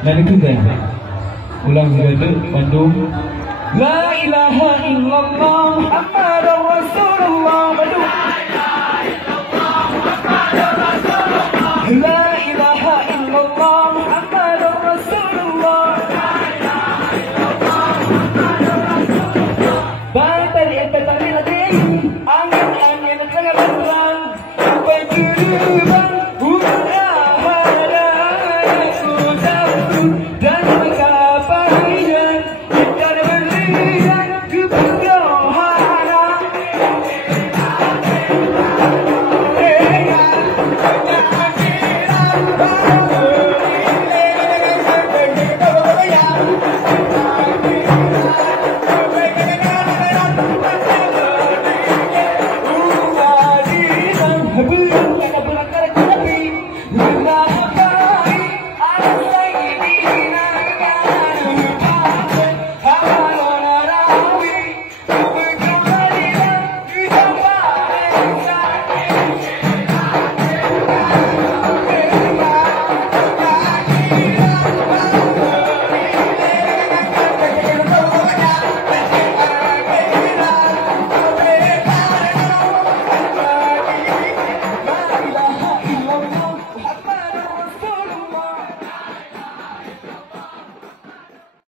Dari kita ulang juga Bandung. La ilaha illallah Muhammadur Rasulullah. Bandung. La ilaha illallah Muhammadur Rasulullah. Baik tadi ente tadi lagi angin tengah berperang sampai kiriman udah ada aku jauh.